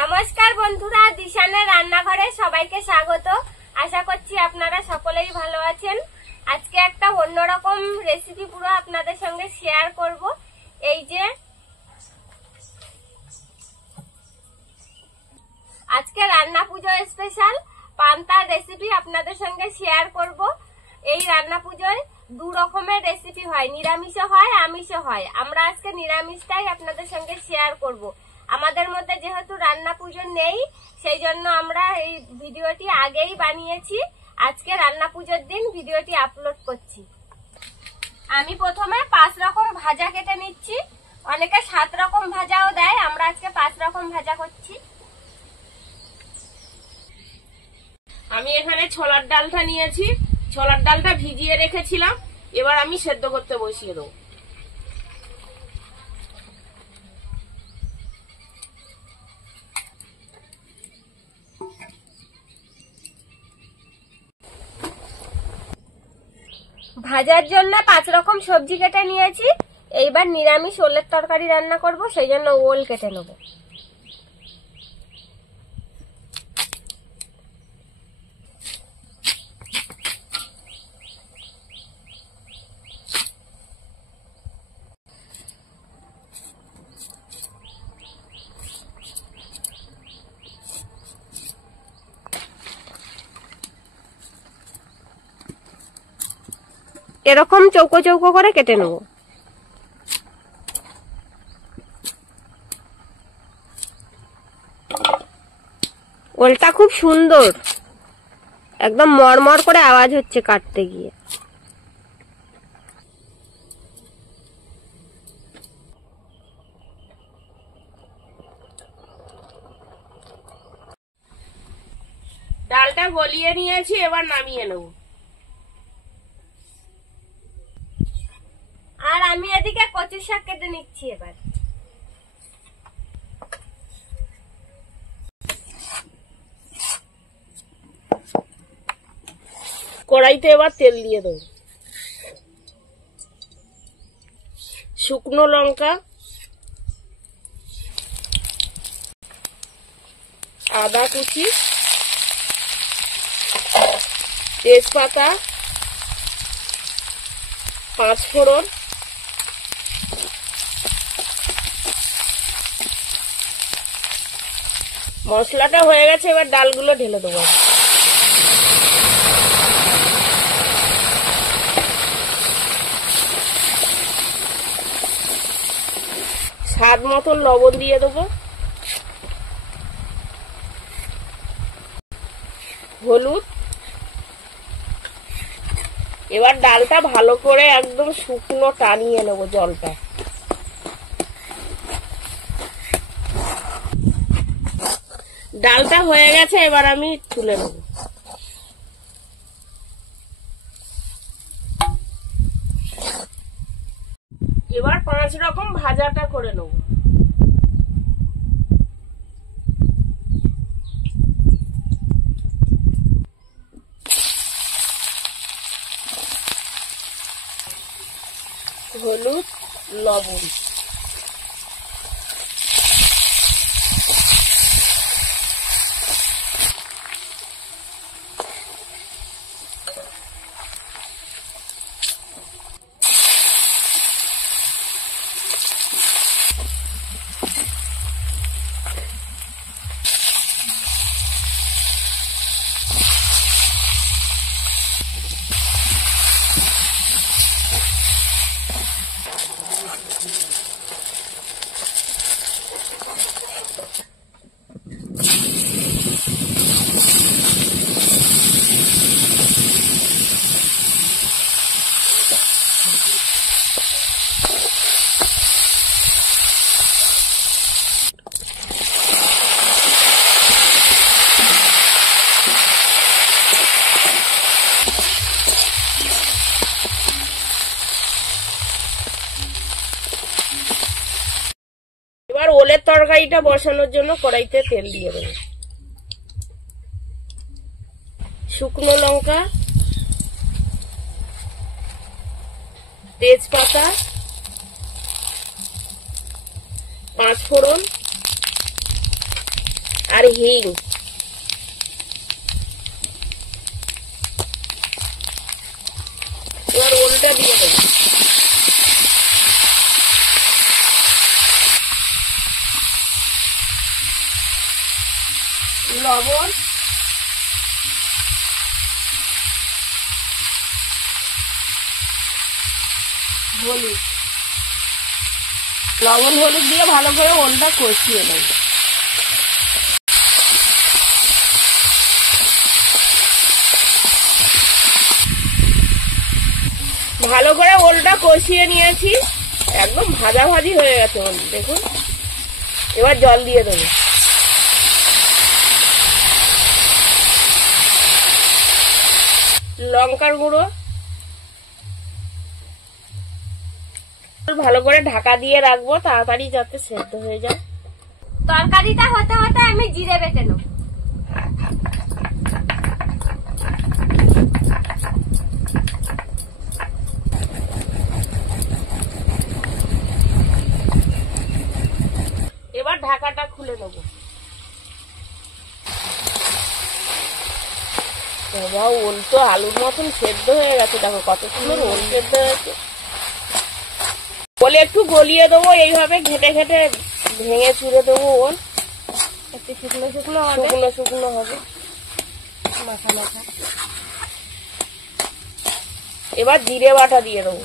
নমস্কার বন্ধুরা, দিশানের রান্নাঘরে সবাইকে স্বাগত। আশা করছি আপনারা সকলেই ভালো আছেন। আজকে একটা অন্যরকম রেসিপি পুরো আপনাদের সঙ্গে শেয়ার করব। এই যে আজকে রান্না পুজো স্পেশাল পান্তার রেসিপি আপনাদের সঙ্গে শেয়ার করব। এই রান্না পুজোয় দু রকমের রেসিপি হয়, নিরামিষও হয় আমিষও হয়। আমরা আজকে নিরামিষটাই আপনাদের সঙ্গে শেয়ার করব। আমাদের মধ্যে যেহেতু রান্না পুজো নেই, সেই জন্য আমরা এই ভিডিওটি আগেই বানিয়েছি। আজকে রান্না পুজোর দিন ভিডিওটি আপলোড করছি। আমি প্রথমে 5 রকম ভাজা কেটে নিচ্ছি। অনেকে 7 রকম ভাজাও দেয়, আমরা আজকে 5 রকম ভাজা করছি। আমি এখানে ছোলার ডালটা নিয়েছি। ছোলার ডালটা ভিজিয়ে রেখেছিলাম, এবার আমি সেদ্ধ করতে বসিয়ে দেবো। ভাজার জন্য 5 রকম সবজি কেটে নিয়েছি। এইবার নিরামিষ ওলের তরকারি রান্না করব, সেই জন্য ওল কেটে নেব। এরকম চৌকো চৌকো করে কেটে নেব। ওলটা খুব সুন্দর, একদম মরমর করে আওয়াজ হচ্ছে কাটতে গিয়ে। ডালটা গলিয়ে নিয়েছি, এবার নামিয়ে নেব। আর আমি এদিকে কচু শাক কেটে নিচ্ছি। এবার কড়াইতে এবার তেল দিয়ে দেব। শুকনো লঙ্কা, আদা কুচি, তেজপাতা, 5 ফোড়ন, মশলাটা হয়ে গেছে, এবার ডালগুলো ঢেলে দেবো। স্বাদ মতন লবণ দিয়ে দেবো, হলুদ। এবার ডালটা ভালো করে একদম শুকনো টানিয়ে নেবো জলটা। ডালটা হয়ে গেছে, এবার আমি তুলে নেব। এবার 5 রকম ভাজাটা করে নেব। হলুদ, লবণ, এবার ওলের তরকারিটা বসানোর জন্য কড়াইতে তেল দিয়ে দেবো। শুকনো লঙ্কা, তেজপাতা, 5 ফোড়ন, আর হিং। এবার ওলটা দিয়ে দেবো। লবণ, হলুদ, লবণ হলুদ দিয়ে ভালো করে ওলটা কষিয়ে নেব। ভালো করে ওলটা কষিয়ে নিয়েছি, একদম ভাজা ভাজি হয়ে গেছে ওল, দেখুন। এবার জল দিয়ে দেবো। লঙ্কার গুঁড়ো, ভালো করে ঢাকা দিয়ে রাখবো তাড়াতাড়ি যাতে সেদ্ধ হয়ে যায়। তরকারিটা হতে হতে আমি জিরে বেটে নেব। এবার ঢাকাটা খুলে নেব। বাবা, ওল তো আলুর মতন সেদ্ধ হয়ে গেছে, দেখো কত সুন্দর ওল সেদ্ধ হয়েছে। ওল একটু গলিয়ে দেবো, এইভাবে ঘেটে ঘেটে ভেঙে চুড়ে দেবো। ওল একটু শুকনো শুকনো হবে, শুকনো শুকনো হবে, মাখা মাখা। এবার জিরে বাটা দিয়ে দেবো।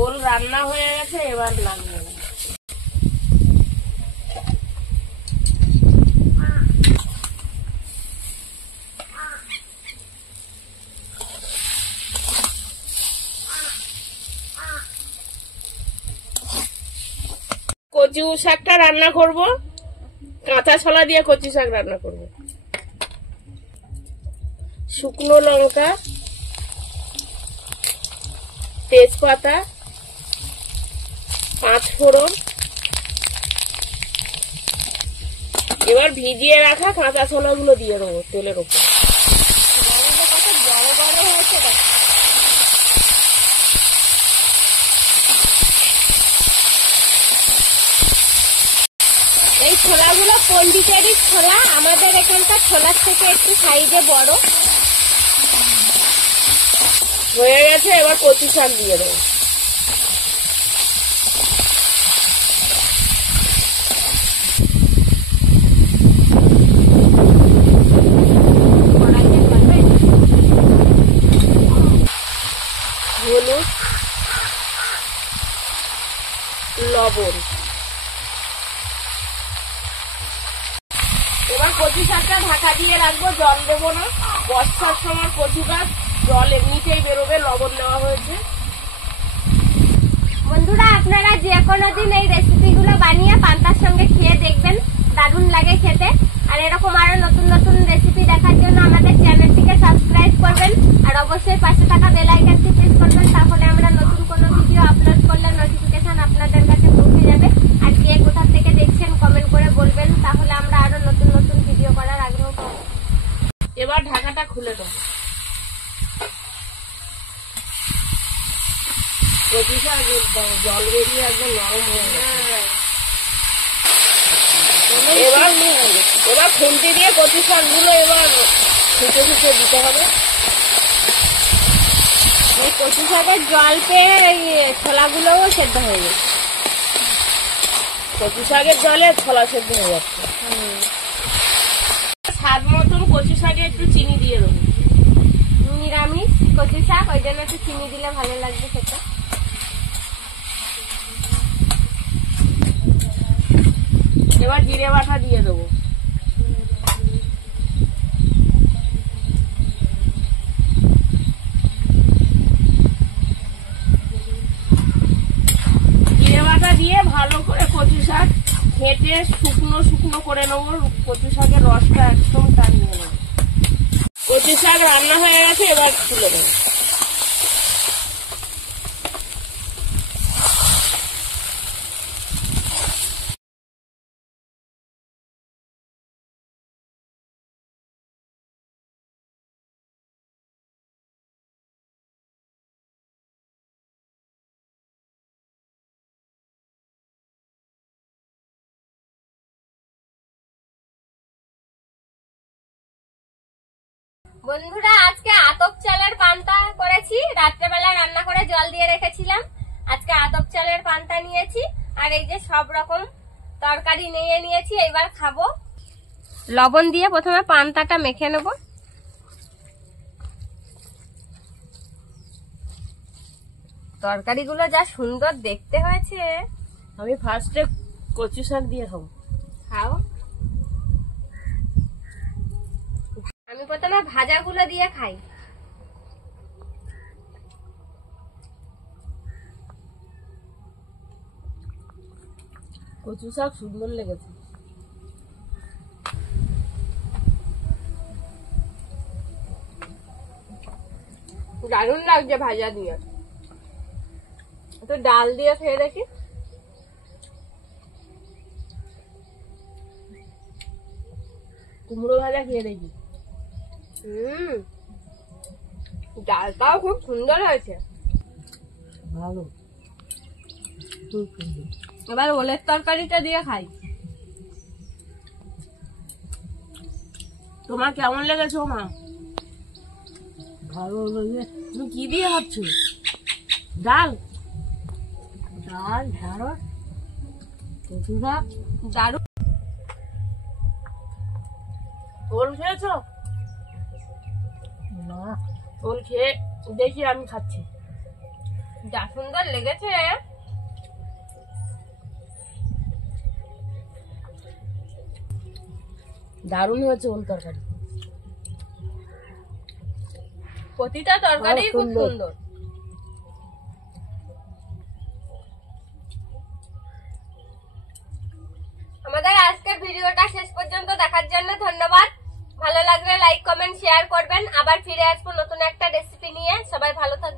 ওল রান্না হয়ে গেছে, এবার নামিয়ে নেব। কচু শাকটা রান্না করব, কাঁচা ছোলা দিয়ে কচু শাক রান্না করব। শুকনো লঙ্কা, তেজপাতা, 5 ফোড়ন, এবার ভিজিয়ে রাখা কাঁচা ছোলাগুলো দিয়ে দেবো তেলের উপর। এই ছোলাগুলো পন্ডিচেরি ছোলা, আমাদের এখানকার ছোলার থেকে একটু সাইজে বড়। হয়ে গেছে, এবার কচু শাক দিয়ে দেবো। হলুদ, লবণ, এবার কচু শাকটা ঢাকা দিয়ে রাখবো, জল দেবো না। বর্ষার সময় কচু গাছ জল এমনিতেই বেরোবে, লবণ দেওয়া হয়েছে। বন্ধুরা, আপনারা যে কোনো দিন এই রেসিপিগুলো বানিয়ে পান্তার সঙ্গে খেয়ে দেখবেন, দারুণ লাগে খেতে। আর এরকম আরো নতুন নতুন রেসিপি দেখার জন্য আমাদের চ্যানেলটিকে সাবস্ক্রাইব করবেন, আর অবশ্যই পাশে থাকা বেল আইকনটি প্রেস করবেন, তাহলে আমরা নতুন কোনো ভিডিও আপলোড করলে নোটিফিকেশন আপনাদের কাছে পৌঁছে যাবে। আর কে কোথা থেকে দেখছেন কমেন্ট করে বলবেন, তাহলে আমরা আরো নতুন নতুন ভিডিও করার আগ্রহ পাবো। এবার ঢাকাটা খুলে দেবো। কচু শাক জল বেরিয়ে একদম নরম হয়ে গেছে। এবার খুন্তি দিয়ে কচু শাকগুলো এবার ফুটে ফুটে দিতে হবে। এই কচু শাকের জল পেয়ে এই ছোলাগুলোও সেদ্ধ হয়ে গেছে। কচু শাকের জলে ছোলা সেদ্ধ হয়ে যাচ্ছে। স্বাদ মতন কচু শাকে একটু চিনি দিয়ে দেবো। নিরামিষ কচু শাক, ওই জন্য একটু চিনি দিলে ভালো লাগবে খেতে। এবার জিরে বাটা দিয়ে দেবো। জিরে বাটা দিয়ে ভালো করে কচু শাক ঘেটে শুকনো শুকনো করে নেবো, কচু শাকের রসটা একদম টানিয়ে নেবো। কচু শাক রান্না হয়ে গেছে, এবার তুলে দেবো। বন্ধুরা আজকে আতপ চালের পান্তা করেছি, রাত্রেবেলা রান্না করে জল দিয়ে রেখেছিলাম। আজকে আতপ চালের পান্তা নিয়েছি, আর এই যে সব রকম তরকারি নিয়ে নিয়েছি। এবার খাবো। লবণ দিয়ে প্রথমে পান্তাটা মেখে নেব। তরকারিগুলো যা সুন্দর দেখতে হয়েছে। আমি ফার্স্টে কচু শাক দিয়ে খাবো। খাও। আমি প্রথমে ভাজাগুলো দিয়ে খাই। কচু শাক সুন্দর লেগেছে। দারুণ লাগছে ভাজা দিয়ে। তো ডাল দিয়ে খেয়ে দেখি। কুমড়ো ভাজা খেয়ে দেখি। ডালটাও খুব সুন্দর হয়েছে। ভালো। এবার ওলের তরকারিটা দিয়ে খাই। তোমার কেমন লেগেছে মা? ভালো লেগে। তুমি কি দিয়ে খাচ্ছ? ডাল? ডাল, ঢেঁড়স, কচু শাক। দারুণ। ওল খেয়েছো? না, ওল খেয়ে দেখি আমি খাচ্ছি। যা সুন্দর লেগেছে। দারুণ হয়েছে ওল তরকারি। প্রতিটা তরকারি খুব সুন্দর। সুন্দর। আমাদের আজকের ভিডিওটা শেষ পর্যন্ত দেখার জন্য ধন্যবাদ। ভালো লাগলে লাইক, কমেন্ট, শেয়ার করবেন। আবার ফিরে আসবো নতুন একটা রেসিপি নিয়ে। সবাই ভালো থাকবেন।